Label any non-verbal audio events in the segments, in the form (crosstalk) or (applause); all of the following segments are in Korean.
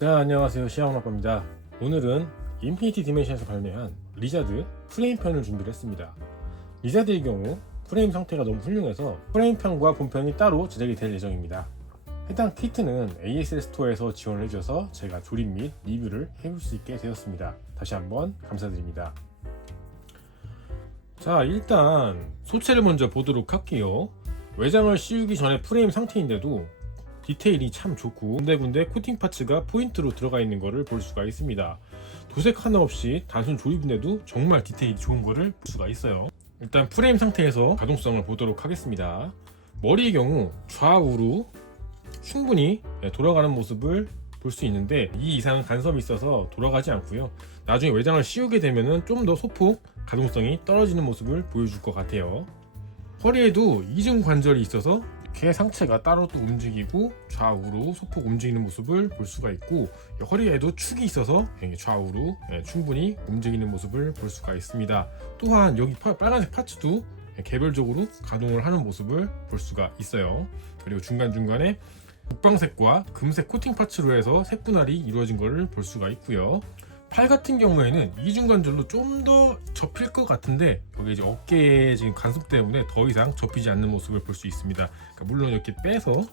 자 안녕하세요. 시아오나빠입니다. 오늘은 인피니티 디멘션에서 발매한 리자드 프레임 편을 준비를 했습니다. 리자드의 경우 프레임 상태가 너무 훌륭해서 프레임 편과 본편이 따로 제작이 될 예정입니다. 해당 키트는 ASL 스토어에서 지원을 해줘서 제가 조립 및 리뷰를 해볼 수 있게 되었습니다. 다시 한번 감사드립니다. 자 일단 소체를 먼저 보도록 할게요. 외장을 씌우기 전에 프레임 상태인데도 디테일이 참 좋고 군데군데 코팅 파츠가 포인트로 들어가 있는 것을 볼 수가 있습니다. 도색 하나 없이 단순 조립인데도 정말 디테일이 좋은 것을 볼 수가 있어요. 일단 프레임 상태에서 가동성을 보도록 하겠습니다. 머리의 경우 좌우로 충분히 예, 돌아가는 모습을 볼 수 있는데 이 이상 간섭이 있어서 돌아가지 않고요. 나중에 외장을 씌우게 되면 좀 더 소폭 가동성이 떨어지는 모습을 보여줄 것 같아요. 허리에도 이중 관절이 있어서 이렇게 상체가 따로 또 움직이고 좌우로 소폭 움직이는 모습을 볼 수가 있고 허리에도 축이 있어서 좌우로 예, 충분히 움직이는 모습을 볼 수가 있습니다. 또한 여기 파- 빨간색 파츠도 개별적으로 가동을 하는 모습을 볼 수가 있어요. 그리고 중간중간에 국방색과 금색 코팅 파츠로 해서 색분할이 이루어진 것을 볼 수가 있고요. 팔 같은 경우에는 이중관절로 좀 더 접힐 것 같은데 여기 이제 어깨에 지금 간섭 때문에 더 이상 접히지 않는 모습을 볼 수 있습니다. 그러니까 물론 이렇게 빼서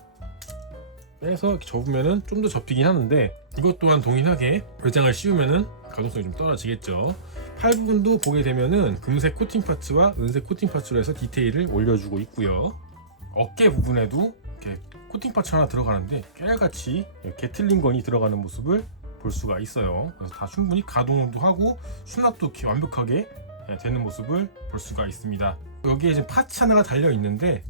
빼서 이렇게 접으면은 좀 더 접히긴 하는데 이것 또한 동일하게 외장을 씌우면은 가동성이 좀 떨어지겠죠. 팔 부분도 보게 되면은 금색 코팅 파츠와 은색 코팅 파츠로 해서 디테일을 올려주고 있고요. 어깨 부분에도 이렇게 코팅 파츠 하나 들어가는데 깨알같이 게틀링 건이 들어가는 모습을 볼 수가 있어요. 그래서 다 충분히 가동도 하고 수납도 완벽하게 예, 되는 모습을 볼 수가 있습니다. 여기에 지금 파츠 하나가 달려 있는데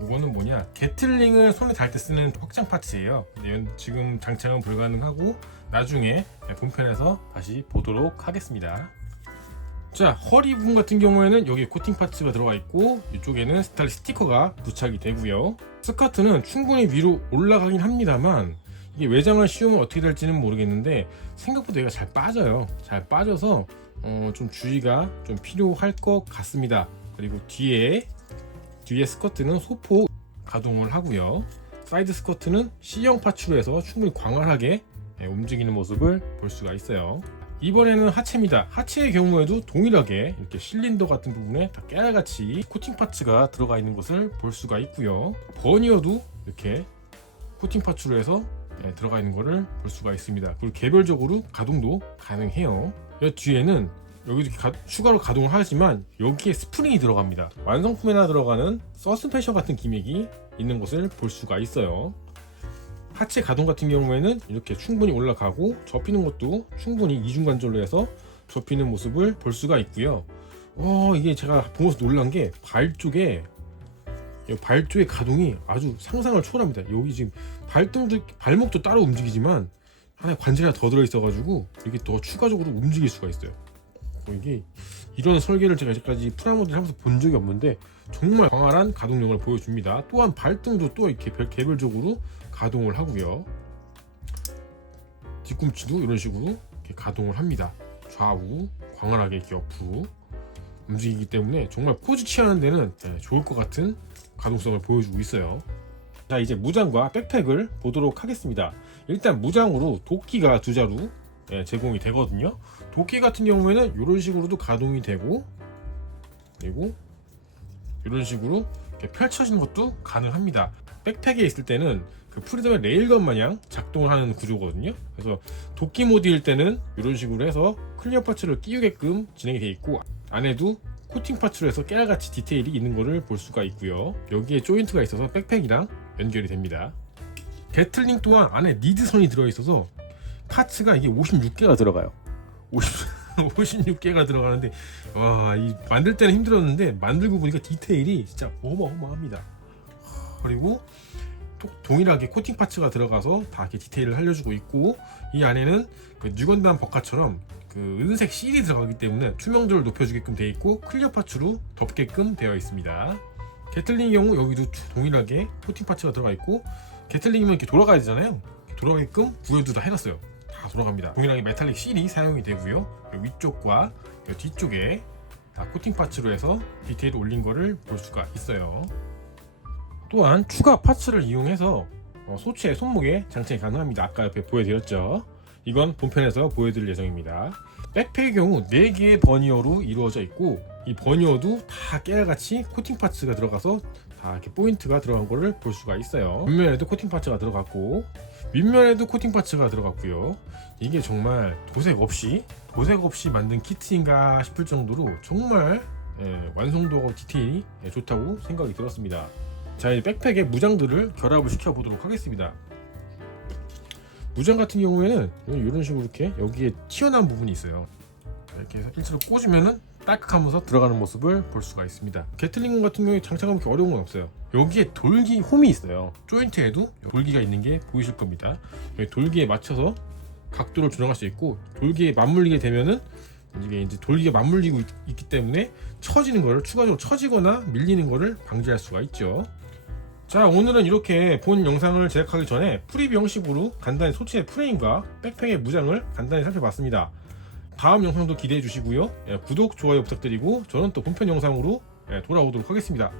이거는 뭐냐 게틀링을 손에 달때 쓰는 확장 파츠예요. 지금 장착은 불가능하고 나중에 예, 본편에서 다시 보도록 하겠습니다. 자 허리 부분 같은 경우에는 여기 코팅 파츠가 들어가 있고 이쪽에는 스타일 스티커가 부착이 되고요. 스커트는 충분히 위로 올라가긴 합니다만 이게 외장을 씌우면 어떻게 될지는 모르겠는데 생각보다 얘가 잘 빠져요. 잘 빠져서 어, 좀 주의가 좀 필요할 것 같습니다. 그리고 뒤에 뒤에 스커트는 소포 가동을 하고요. 사이드 스커트는 C형 파츠로 해서 충분히 광활하게 예, 움직이는 모습을 볼 수가 있어요. 이번에는 하체입니다. 하체의 경우에도 동일하게 이렇게 실린더 같은 부분에 다 깨알같이 코팅 파츠가 들어가 있는 것을 볼 수가 있고요. 버니어도 이렇게 코팅 파츠로 해서 네, 들어가 있는 것을 볼 수가 있습니다. 그리고 개별적으로 가동도 가능해요. 이 뒤에는 여기도 가- 추가로 가동을 하지만 여기에 스프링이 들어갑니다. 완성품에 나 들어가는 서스펜션 같은 기믹이 있는 것을 볼 수가 있어요. 하체 가동 같은 경우에는 이렇게 충분히 올라가고 접히는 것도 충분히 이중관절로 해서 접히는 모습을 볼 수가 있고요. 어, 이게 제가 보면서 놀란 게 발 쪽에 이 발 쪽의 가동이 아주 상상을 초월합니다. 여기 지금 발등도 발목도 따로 움직이지만 하나의 관절이 더 들어 있어가지고 이게 더 추가적으로 움직일 수가 있어요. 어, 이게 이런 설계를 제가 이제까지 프라모델 하면서 본 적이 없는데 정말 광활한 가동력을 보여줍니다. 또한 발등도 또 이렇게 별- 개별적으로 가동을 하고요. 뒤꿈치도 이런 식으로 가동을 합니다. 좌우 광활하게 이렇게 옆으로 움직이기 때문에 정말 포즈 취하는 데는 네, 좋을 것 같은 가동성을 보여주고 있어요. 자 이제 무장과 백팩을 보도록 하겠습니다. 일단 무장으로 도끼가 두 자루 예, 제공이 되거든요. 도끼 같은 경우에는 이런 식으로도 가동이 되고 그리고 이런 식으로 펼쳐지는 것도 가능합니다. 백팩에 있을 때는 그 프리덤의 레일건 마냥 작동을 하는 구조거든요. 그래서 도끼 모드일 때는 이런 식으로 해서 클리어 파츠를 끼우게끔 진행이 되어 있고 안에도 코팅 파츠로 해서 깨알같이 디테일이 있는 것을 볼 수가 있고요. 여기에 조인트가 있어서 백팩이랑 연결이 됩니다. 게틀링 또한 안에 리드선이 들어있어서 파츠가 이게 56개가 들어가요. 50, 56개가 (laughs) 들어가는데 와, 이 만들 때는 힘들었는데 만들고 보니까 디테일이 진짜 어마어마합니다. 그리고 또 동일하게 코팅 파츠가 들어가서 다 이렇게 디테일을 알려주고 있고 이 안에는 그 뉴건단 버카처럼 그 은색 실이 들어가기 때문에 투명도를 높여주게끔 되어 있고 클리어 파츠로 덮게끔 되어 있습니다. 게틀링의 경우 여기도 동일하게 코팅 파츠가 들어가 있고 게틀링이면 이렇게 돌아가야 되잖아요. 돌아가게끔 구현도 다 해놨어요. 다 돌아갑니다. 동일하게 메탈릭 실이 사용이 되고요. 요 위쪽과 요 뒤쪽에 다 코팅 파츠로 해서 디테일을 올린 거를 볼 수가 있어요. 또한 추가 파츠를 이용해서 어, 소체 손목에 장착이 가능합니다. 아까 옆에 보여드렸죠. 이건 본편에서 보여드릴 예정입니다. 백팩의 경우 4개의 버니어로 이루어져 있고 이 버니어도 다 깨알같이 코팅 파츠가 들어가서 다 이렇게 포인트가 들어간 거를 볼 수가 있어요. 윗면에도 코팅 파츠가 들어갔고 윗면에도 코팅 파츠가 들어갔고요. 이게 정말 도색 없이 도색 없이 만든 키트인가 싶을 정도로 정말 예, 완성도하고 디테일이 예, 좋다고 생각이 들었습니다. 자, 이 백팩의 무장들을 결합을 시켜 보도록 하겠습니다. 무장 같은 경우에는 이런 식으로 이렇게 여기에 튀어나온 부분이 있어요. 자, 이렇게 해서 일자로 꽂으면은 딸깍하면서 들어가는 모습을 볼 수가 있습니다. 게틀링건 같은 경우에 장착하면 그렇게 어려운 건 없어요. 여기에 돌기 홈이 있어요. 조인트에도 돌기가 있는 게 보이실 겁니다. 돌기에 맞춰서 각도를 조정할 수 있고 돌기에 맞물리게 되면은 이게 이제 돌기가 맞물리고 있, 있기 때문에 처지는 거를 추가적으로 처지거나 밀리는 거를 방지할 수가 있죠. 자 오늘은 이렇게 본 영상을 제작하기 전에 프리뷰 형식으로 간단히 소치의 프레임과 백팩의 무장을 간단히 살펴봤습니다. 다음 영상도 기대해 주시고요. 예, 구독, 좋아요 부탁드리고 저는 또 본편 영상으로 예, 돌아오도록 하겠습니다.